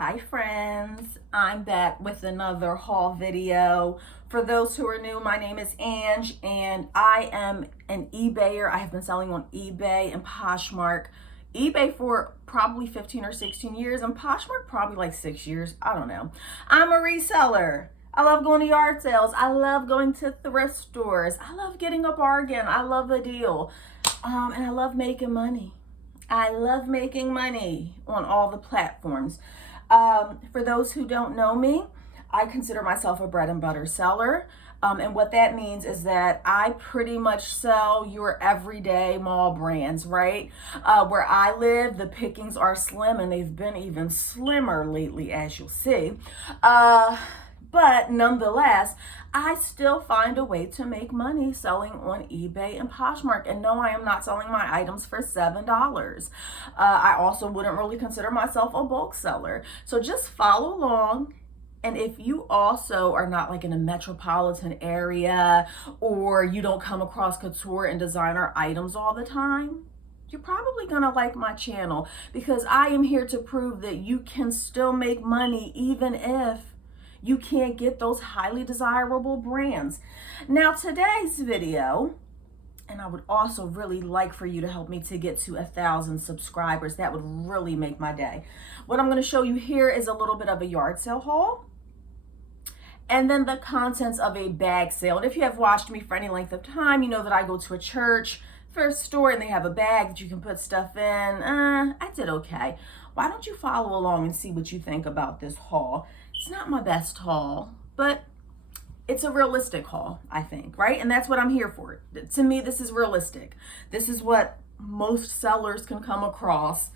Hi friends, I'm back with another haul video. For those who are new, my name is Ange and I am an eBayer. I have been selling on eBay and Poshmark. eBay for probably 15 or 16 years and Poshmark probably like 6 years. I don't know. I'm a reseller. I love going to yard sales. I love going to thrift stores. I love getting a bargain. I love a deal. And I love making money. I love making money on all the platforms. For those who don't know me, I consider myself a bread and butter seller. And what that means is that I pretty much sell your everyday mall brands, right? Where I live, the pickings are slim and they've been even slimmer lately, as you'll see. But nonetheless, I still find a way to make money selling on eBay and Poshmark. And no, I am not selling my items for $7. I also wouldn't really consider myself a bulk seller. So just follow along. And if you also are not like in a metropolitan area or you don't come across couture and designer items all the time, you're probably gonna like my channel because I am here to prove that you can still make money even if you can't get those highly desirable brands. Now today's video, and I would also really like for you to help me to get to 1,000 subscribers. That would really make my day. What I'm going to show you here is a little bit of a yard sale haul and then the contents of a bag sale. And if you have watched me for any length of time, you know that I go to a church for a store and they have a bag that you can put stuff in. I did okay. Why don't you follow along and see what you think about this haul? It's not my best haul, but it's a realistic haul, I think, right? And that's what I'm here for. To me, this is realistic. This is what most sellers can come across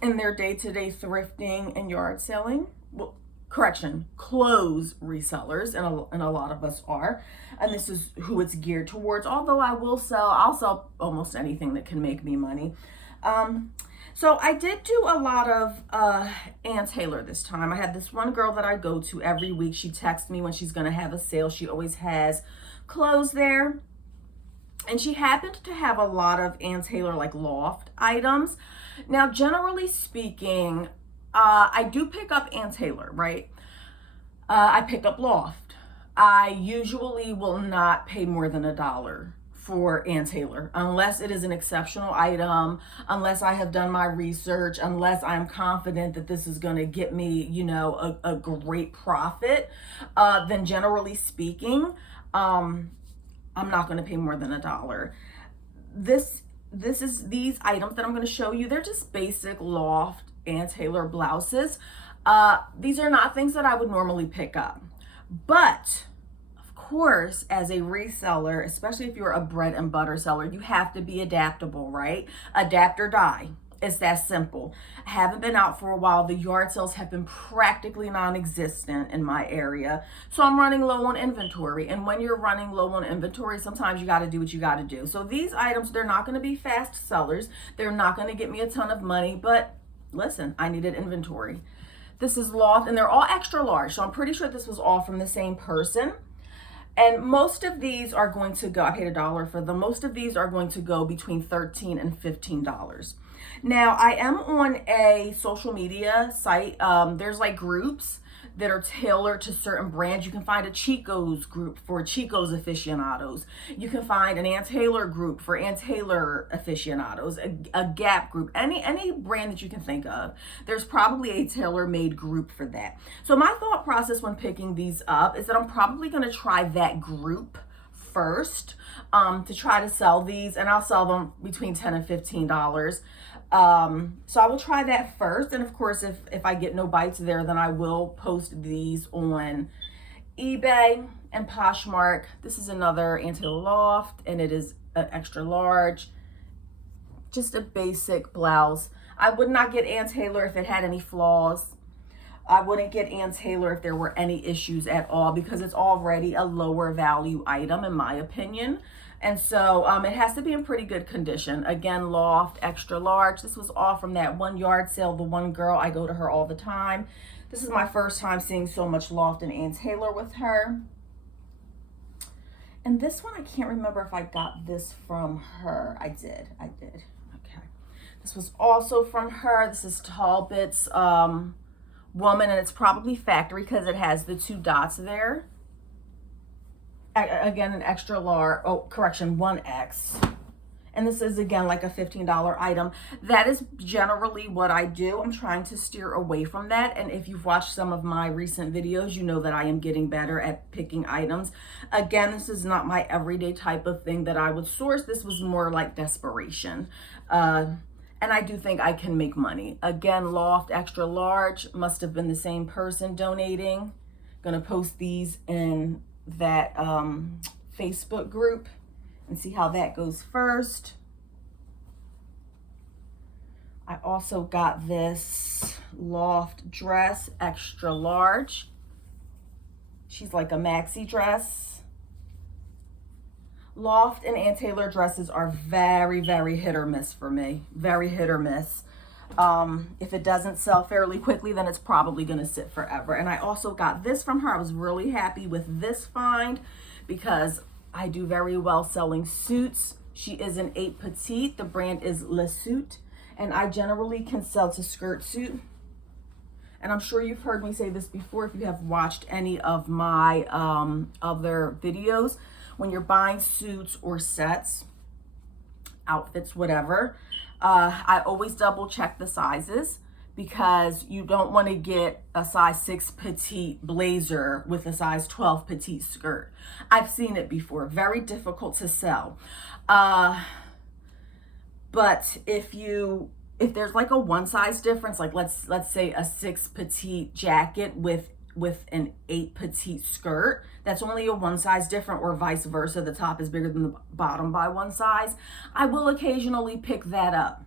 in their day-to-day thrifting and yard selling. Well, correction, clothes resellers, and a lot of us are. And this is who it's geared towards. Although I'll sell almost anything that can make me money. So I did do a lot of Ann Taylor this time. I had this one girl that I go to every week. She texts me when she's going to have a sale. She always has clothes there. And she happened to have a lot of Ann Taylor like loft items. Now, generally speaking, I do pick up Ann Taylor, right? I pick up loft. I usually will not pay more than $1 for Ann Taylor, unless it is an exceptional item, unless I have done my research, unless I'm confident that this is going to get me, you know, a great profit, then generally speaking, I'm not going to pay more than $1. These items that I'm going to show you, they're just basic loft Ann Taylor blouses. These are not things that I would normally pick up, but course, as a reseller, especially if you're a bread and butter seller, you have to be adaptable, right? Adapt or die. It's that simple. I haven't been out for a while. The yard sales have been practically non-existent in my area. So I'm running low on inventory. And when you're running low on inventory, sometimes you got to do what you got to do. So these items, they're not going to be fast sellers. They're not going to get me a ton of money. But listen, I needed inventory. This is loft and they're all extra large. So I'm pretty sure this was all from the same person. And most of these are going to go, I paid $1 for them. Most of these are going to go between $13 and $15. Now, I am on a social media site. There's like groups that are tailored to certain brands. You can find a Chico's group for Chico's aficionados. You can find an Ann Taylor group for Ann Taylor aficionados, a Gap group, any brand that you can think of. There's probably a tailor-made group for that. So my thought process when picking these up is that I'm probably gonna try that group first to try to sell these, and I'll sell them between $10 and $15. So I will try that first. And of course, if I get no bites there, then I will post these on eBay and Poshmark. This is another Ann Taylor loft and it is an extra large, just a basic blouse. I would not get Ann Taylor if it had any flaws. I wouldn't get Ann Taylor if there were any issues at all because it's already a lower value item in my opinion. And so it has to be in pretty good condition. Again, loft, extra large. This was all from that one yard sale. The one girl, I go to her all the time. This is my first time seeing so much loft and Ann Taylor with her. And this one, I can't remember if I got this from her. I did. Okay. This was also from her. This is Talbot's woman, and it's probably factory because it has the 2 dots there. Again, an extra large, oh, correction, 1X. And this is, again, like a $15 item. That is generally what I do. I'm trying to steer away from that. And if you've watched some of my recent videos, you know that I am getting better at picking items. Again, this is not my everyday type of thing that I would source. This was more like desperation. And I do think I can make money. Again, Loft extra large, must have been the same person donating. Gonna post these in that Facebook group and see how that goes first. I also got this Loft dress, extra large. She's like a maxi dress. Loft and Ann Taylor dresses are very, very hit or miss for me. Very hit or miss. If it doesn't sell fairly quickly, then it's probably gonna sit forever. And I also got this from her. I was really happy with this find because I do very well selling suits. She is an 8 petite. The brand is Le Suit. And I generally can sell to skirt suit. And I'm sure you've heard me say this before if you have watched any of my other videos. When you're buying suits or sets, outfits, whatever, I always double check the sizes because you don't want to get a size 6 petite blazer with a size 12 petite skirt. I've seen it before. Very difficult to sell. But if there's like a 1 size difference, like let's say a 6 petite jacket with an 8 petite skirt, that's only a 1 size different, or vice versa, the top is bigger than the bottom by 1 size, I will occasionally pick that up.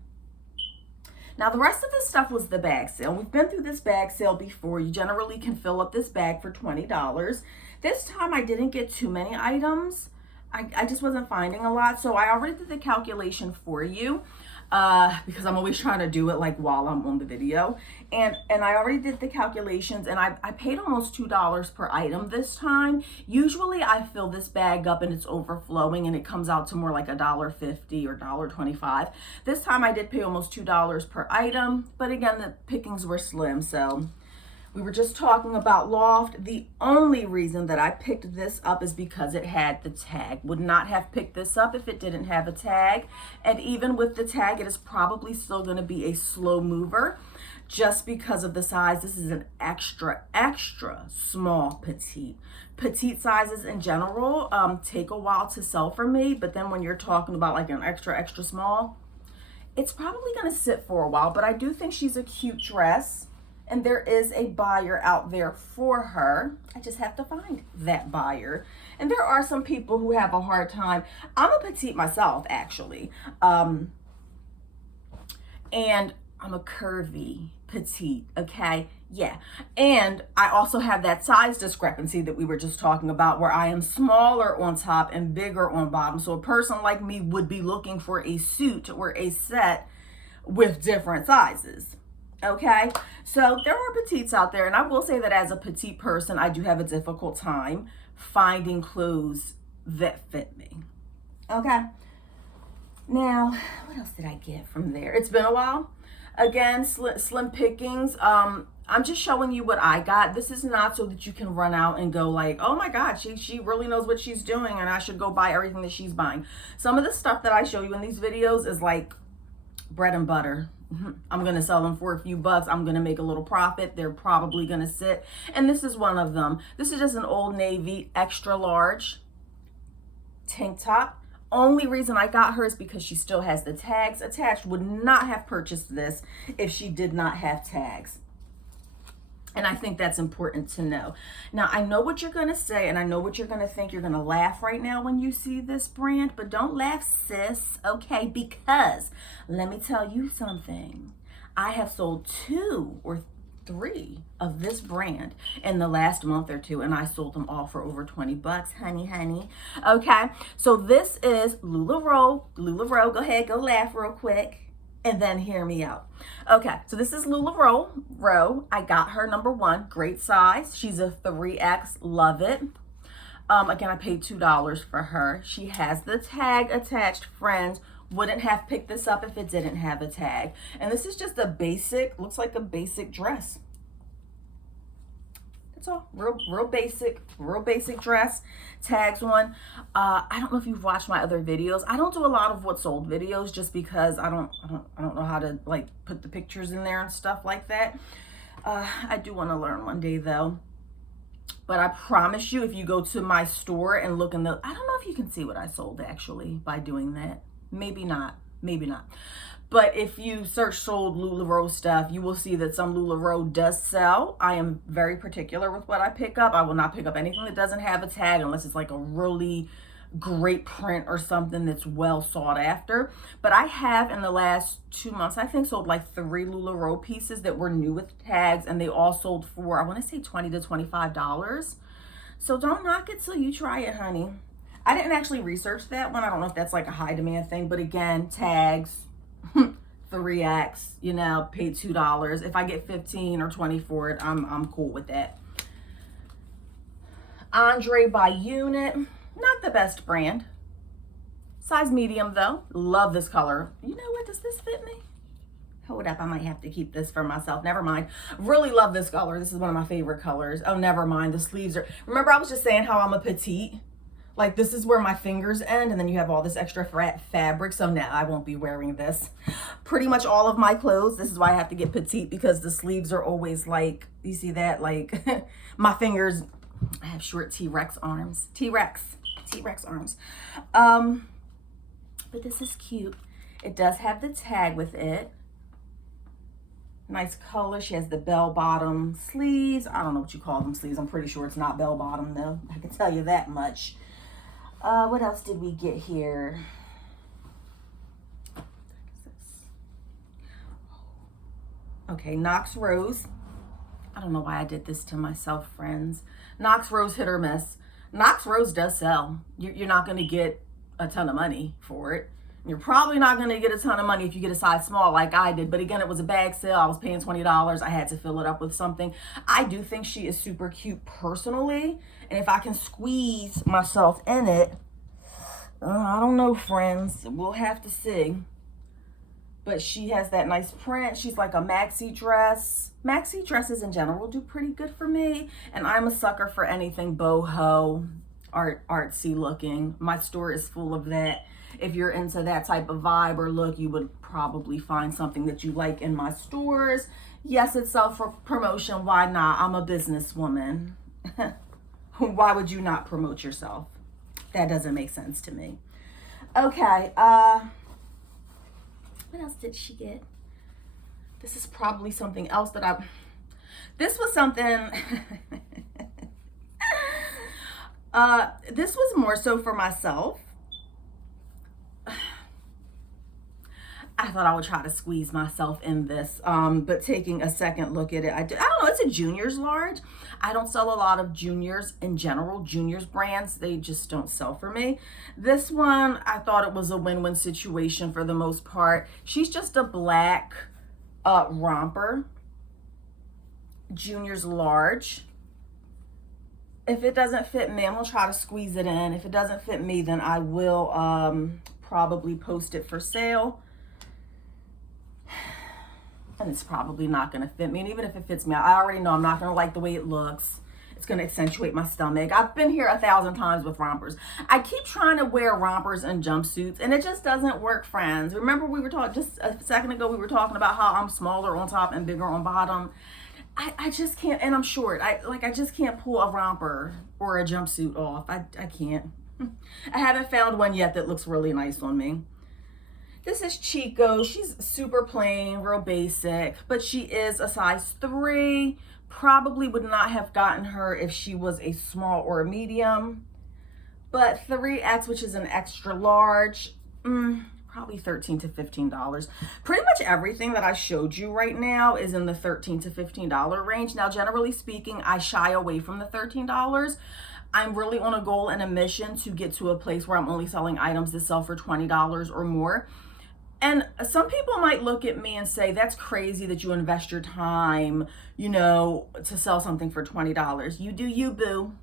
Now the rest of this stuff was the bag sale. We've been through this bag sale before. You generally can fill up this bag for $20. This time I didn't get too many items. I just wasn't finding a lot, so I already did the calculation for you. Because I'm always trying to do it like while I'm on the video. And I already did the calculations, and I paid almost $2 per item this time. Usually I fill this bag up and it's overflowing and it comes out to more like $1.50 or $1.25. This time I did pay almost $2 per item, but again, the pickings were slim, so we were just talking about Loft. The only reason that I picked this up is because it had the tag. Would not have picked this up if it didn't have a tag. And even with the tag, it is probably still gonna be a slow mover just because of the size. This is an extra, extra small petite. Petite sizes in general take a while to sell for me, but then when you're talking about like an extra, extra small, it's probably gonna sit for a while, but I do think she's a cute dress. And there is a buyer out there for her. I just have to find that buyer. And there are some people who have a hard time. I'm a petite myself, actually. And I'm a curvy petite, okay? Yeah. And I also have that size discrepancy that we were just talking about, where I am smaller on top and bigger on bottom. So a person like me would be looking for a suit or a set with different sizes. Okay, so there are petites out there, and I will say that as a petite person, I do have a difficult time finding clothes that fit me. Okay, now what else did I get from there? It's been a while. Again, slim pickings. I'm just showing you what I got. This is not so that you can run out and go like, oh my God, she really knows what she's doing and I should go buy everything that she's buying. Some of the stuff that I show you in these videos is like bread and butter. I'm going to sell them for a few bucks. I'm going to make a little profit. They're probably going to sit. And this is one of them. This is just an Old Navy extra large tank top. Only reason I got her is because she still has the tags attached. Would not have purchased this if she did not have tags. And I think that's important to know. Now, I know what you're going to say, and I know what you're going to think. You're going to laugh right now when you see this brand, but don't laugh, sis, okay? Because let me tell you something. I have sold 2 or 3 of this brand in the last month or 2, and I sold them all for over 20 bucks, honey. Okay, so this is LulaRoe. LulaRoe, go ahead, go laugh real quick. And then hear me out. Okay, so this is LulaRoe. I got her number 1, great size. She's a 3X, love it. Again, I paid $2 for her. She has the tag attached, friends. Wouldn't have picked this up if it didn't have a tag. And this is just a basic, looks like a basic dress. That's all. Real basic dress. Tags on. I don't know if you've watched my other videos. I don't do a lot of what sold videos just because I don't know how to like put the pictures in there and stuff like that. I do want to learn one day though. But I promise you, if you go to my store and look in the, I don't know if you can see what I sold actually by doing that. Maybe not. But if you search sold LulaRoe stuff, you will see that some LulaRoe does sell. I am very particular with what I pick up. I will not pick up anything that doesn't have a tag unless it's like a really great print or something that's well sought after. But I have in the last 2 months, I think, sold like 3 LulaRoe pieces that were new with tags, and they all sold for, I want to say $20 to $25. So don't knock it till you try it, honey. I didn't actually research that one. I don't know if that's like a high demand thing, but again, tags, 3X, you know, pay $2. If I get 15 or 20 for it, I'm cool with that. Andre by Unit. Not the best brand. Size medium though. Love this color. You know what? Does this fit me? Hold up. I might have to keep this for myself. Never mind. Really love this color. This is one of my favorite colors. Oh, never mind. The sleeves are... Remember I was just saying how I'm a petite? Like this is where my fingers end and then you have all this extra fabric. So now I won't be wearing this. Pretty much all of my clothes. This is why I have to get petite because the sleeves are always like... You see that? Like my fingers... I have short T-Rex arms. T-Rex arms. But this is cute. It does have the tag with it. Nice color. She has the bell bottom sleeves. I don't know what you call them sleeves. I'm pretty sure it's not bell bottom though. I can tell you that much. What else did we get here? Okay, Knox Rose. I don't know why I did this to myself, friends. Knox Rose, hit or miss. Knox Rose does sell. You're not going to get a ton of money for it. You're probably not going to get a ton of money if you get a size small like I did. But again, it was a bag sale. I was paying $20. I had to fill it up with something. I do think she is super cute personally. And if I can squeeze myself in it, I don't know, friends. We'll have to see. But she has that nice print. She's like a maxi dress. Maxi dresses in general do pretty good for me. And I'm a sucker for anything boho, artsy looking. My store is full of that. If you're into that type of vibe or look, you would probably find something that you like in my stores. Yes, it's self-promotion. Why not? I'm a businesswoman. Why would you not promote yourself? That doesn't make sense to me. Okay, what else did she get? This is probably something else that this was something, this was more so for myself. I thought I would try to squeeze myself in this, but taking a second look at it, I don't know, it's a juniors large. I don't sell a lot of juniors in general, juniors brands. They just don't sell for me. This one, I thought it was a win-win situation for the most part. She's just a black romper, juniors large. If it doesn't fit me, I'm gonna try to squeeze it in. If it doesn't fit me, then I will probably post it for sale. And it's probably not going to fit me. And even if it fits me, I already know I'm not going to like the way it looks. It's going to accentuate my stomach. I've been here 1,000 times with rompers. I keep trying to wear rompers and jumpsuits, and it just doesn't work, friends. Remember we were talking just a second ago, we were talking about how I'm smaller on top and bigger on bottom. I just can't, and I'm short. I just can't pull a romper or a jumpsuit off. I can't. I haven't found one yet that looks really nice on me. This is Chico. She's super plain, real basic, but she is a size 3. Probably would not have gotten her if she was a small or a medium, but 3X, which is an extra large, probably $13 to $15. Pretty much everything that I showed you right now is in the $13 to $15 range. Now, generally speaking, I shy away from the $13. I'm really on a goal and a mission to get to a place where I'm only selling items that sell for $20 or more. And some people might look at me and say, that's crazy that you invest your time, you know, to sell something for $20. You do you, boo.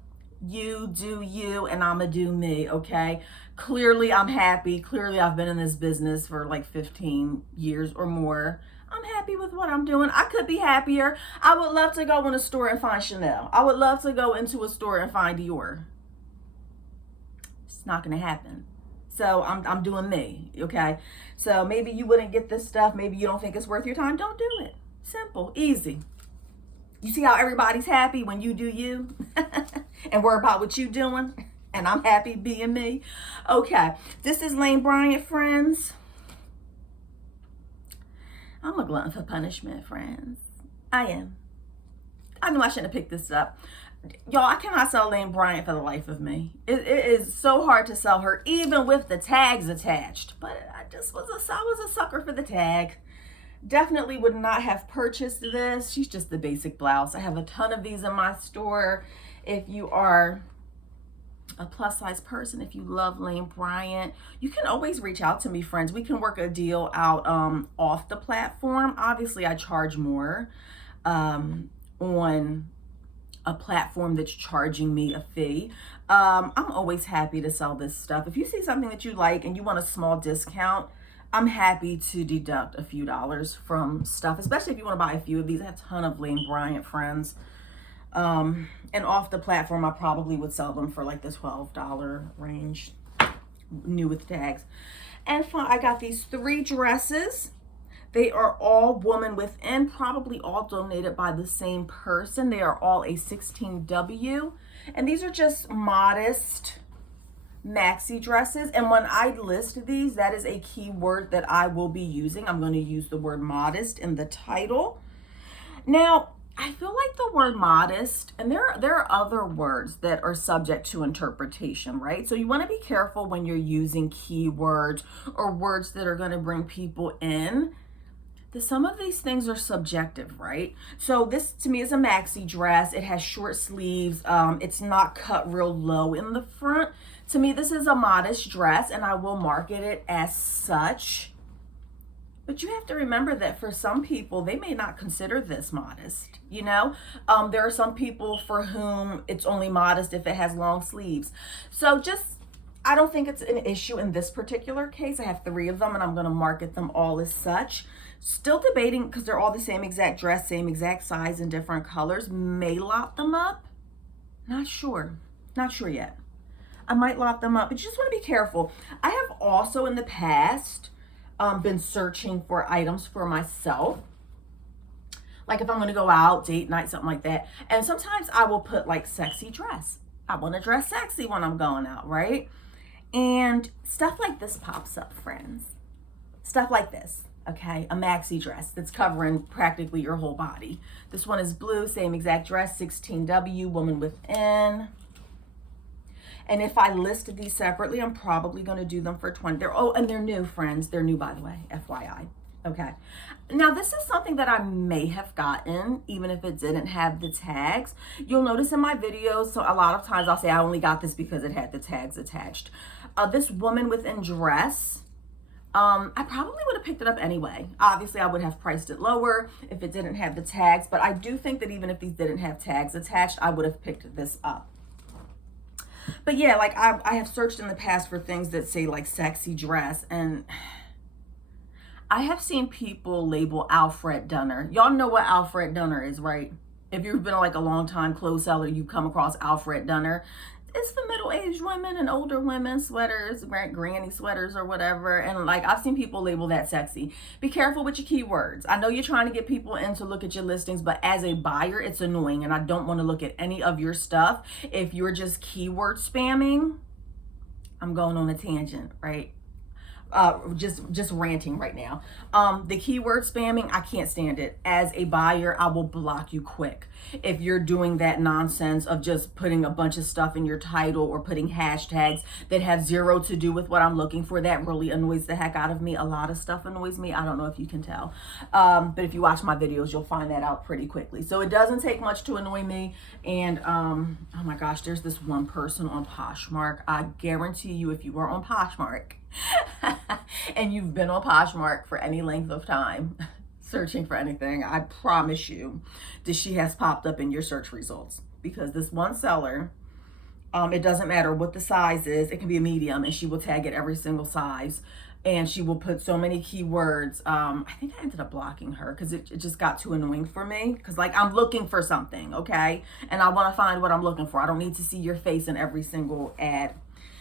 You do you, and I'ma do me, okay? Clearly, I'm happy. Clearly, I've been in this business for like 15 years or more. I'm happy with what I'm doing. I could be happier. I would love to go in a store and find Chanel. I would love to go into a store and find Dior. It's not going to happen. So I'm doing me, okay? So maybe you wouldn't get this stuff. Maybe you don't think it's worth your time. Don't do it. Simple, easy. You see how everybody's happy when you do you and worry about what you're doing? And I'm happy being me. Okay, this is Lane Bryant, friends. I'm a glutton for punishment, friends. I am. I knew I shouldn't have picked this up. Y'all, I cannot sell Lane Bryant for the life of me. It is so hard to sell her, even with the tags attached. But I was a sucker for the tag. Definitely would not have purchased this. She's just the basic blouse. I have a ton of these in my store. If you are a plus size person, if you love Lane Bryant, you can always reach out to me, friends. We can work a deal out off the platform. Obviously, I charge more on a platform that's charging me a fee. I'm always happy to sell this stuff. If you see something that you like and you want a small discount, I'm happy to deduct a few dollars from stuff, especially if you want to buy a few of these. I have a ton of Lane Bryant, friends. And off the platform, I probably would sell them for like the $12 range, new with tags. And I got these 3 dresses. They are all woman within, probably all donated by the same person. They are all a 16W. And these are just modest maxi dresses. And when I list these, that is a keyword that I will be using. I'm going to use the word modest in the title. Now, I feel like the word modest, and there are other words that are subject to interpretation, right? So you want to be careful when you're using keywords or words that are going to bring people in. Some of these things are subjective, right? So this to me is a maxi dress. It has short sleeves. It's not cut real low in the front. To me, this is a modest dress, and I will market it as such. But you have to remember that for some people, they may not consider this modest, you know? There are some people for whom it's only modest if it has long sleeves. So I don't think it's an issue in this particular case. I have 3 of them, and I'm going to market them all as such. Still debating, because they're all the same exact dress, same exact size, and different colors. May lot them up. Not sure yet. I might lot them up, but you just want to be careful. I have also in the past been searching for items for myself. Like if I'm going to go out, date night, something like that. And sometimes I will put like sexy dress. I want to dress sexy when I'm going out, right? And stuff like this pops up, friends. Stuff like this. Okay, a maxi dress that's covering practically your whole body. This one is blue, same exact dress, 16W, woman within. And if I list these separately, I'm probably going to do them for 20. And they're new, friends. They're new, by the way, FYI. Okay. Now, this is something that I may have gotten, even if it didn't have the tags. You'll notice in my videos, so a lot of times I'll say I only got this because it had the tags attached. This woman within dress, I probably would have picked it up anyway. Obviously, I would have priced it lower if it didn't have the tags, but I do think that even if these didn't have tags attached, I would have picked this up. But yeah, like I have searched in the past for things that say like sexy dress, and I have seen people label Alfred Dunner. Y'all know what Alfred Dunner is, right? If you've been like a long time clothes seller, you come across Alfred Dunner. It's for middle-aged women and older women, sweaters, granny sweaters or whatever. And like I've seen people label that sexy. Be careful with your keywords. I know you're trying to get people in to look at your listings, but as a buyer, it's annoying. And I don't want to look at any of your stuff. If you're just keyword spamming, I'm going on a tangent, right? Just ranting right now. The keyword spamming, I can't stand it. As a buyer, I will block you quick. If you're doing that nonsense of just putting a bunch of stuff in your title or putting hashtags that have zero to do with what I'm looking for, that really annoys the heck out of me. A lot of stuff annoys me. I don't know if you can tell. But if you watch my videos, you'll find that out pretty quickly. So it doesn't take much to annoy me. And oh my gosh, there's this one person on Poshmark. I guarantee you, if you are on Poshmark, and you've been on Poshmark for any length of time searching for anything, I promise you that she has popped up in your search results, because this one seller, it doesn't matter what the size is, it can be a medium, and she will tag it every single size. and she will put so many keywords. I think I ended up blocking her because it just got too annoying for me, because like I'm looking for something, okay, and I want to find what I'm looking for. I don't need to see your face in every single ad.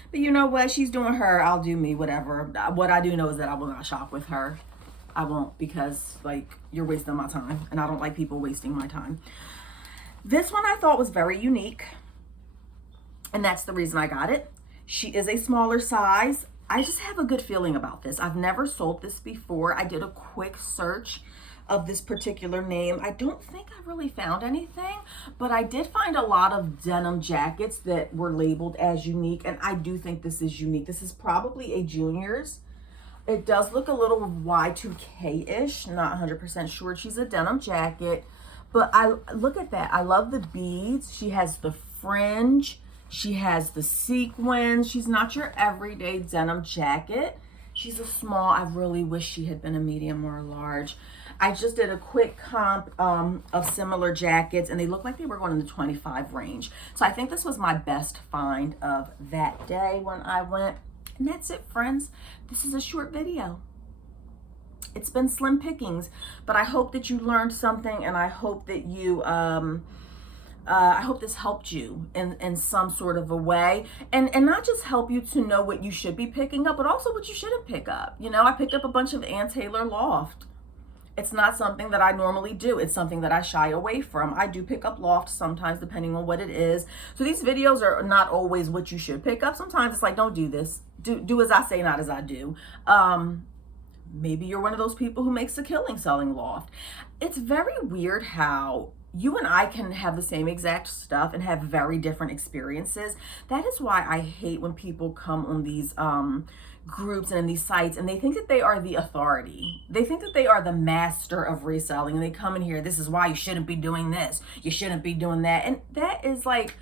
But you know what, she's doing her, I'll do me, whatever. What I do know is that I will not shop with her. I won't, because like you're wasting my time, and I don't like people wasting my time. This one I thought was very unique, and that's the reason I got it. She is a smaller size. I just have a good feeling about this. I've never sold this before. I did a quick search of this particular name. I don't think I really found anything, but I did find a lot of denim jackets that were labeled as unique, and I do think this is unique. This is probably a junior's. It does look a little Y2K-ish, not 100% sure. She's a denim jacket, but I look at that. I love the beads. She has the fringe. She has the sequins. She's not your everyday denim jacket. She's a small. I really wish she had been a medium or a large. I just did a quick comp of similar jackets, and they look like they were going in the 25 range. So I think this was my best find of that day when I went. And that's it, friends. This is a short video. It's been slim pickings, but I hope that you learned something, and I hope that you I hope this helped you in some sort of a way, and not just help you to know what you should be picking up, but also what you shouldn't pick up. You know, I picked up a bunch of Ann Taylor loft. It's not something that I normally do. It's something that I shy away from. I do pick up loft sometimes, depending on what it is. So these videos are not always what you should pick up. Sometimes it's like, don't do this. Do as I say, not as I do. Maybe you're one of those people who makes a killing selling loft. It's very weird how you and I can have the same exact stuff and have very different experiences. That is why I hate when people come on these groups and in these sites, and they think that they are the authority. They think that they are the master of reselling, and they come in here, this is why you shouldn't be doing this, you shouldn't be doing that. And that is like,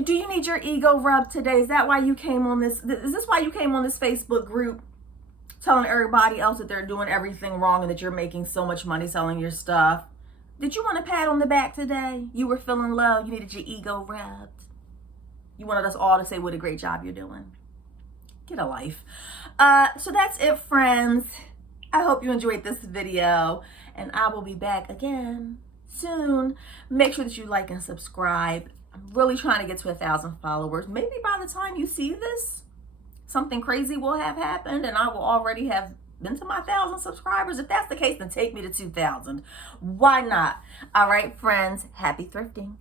do you need your ego rubbed today? Is that why you came on this? Is this why you came on this Facebook group, telling everybody else that they're doing everything wrong and that you're making so much money selling your stuff? Did you want a pat on the back today? You were feeling low, you needed your ego rubbed. You wanted us all to say what a great job you're doing. Get a life. So that's it, friends. I hope you enjoyed this video, and I will be back again soon. Make sure that you like and subscribe. I'm really trying to get to 1,000 followers. Maybe by the time you see this, something crazy will have happened, and I will already have been to my 1,000 subscribers. If that's the case, then take me to 2,000. Why not? All right, friends. Happy thrifting.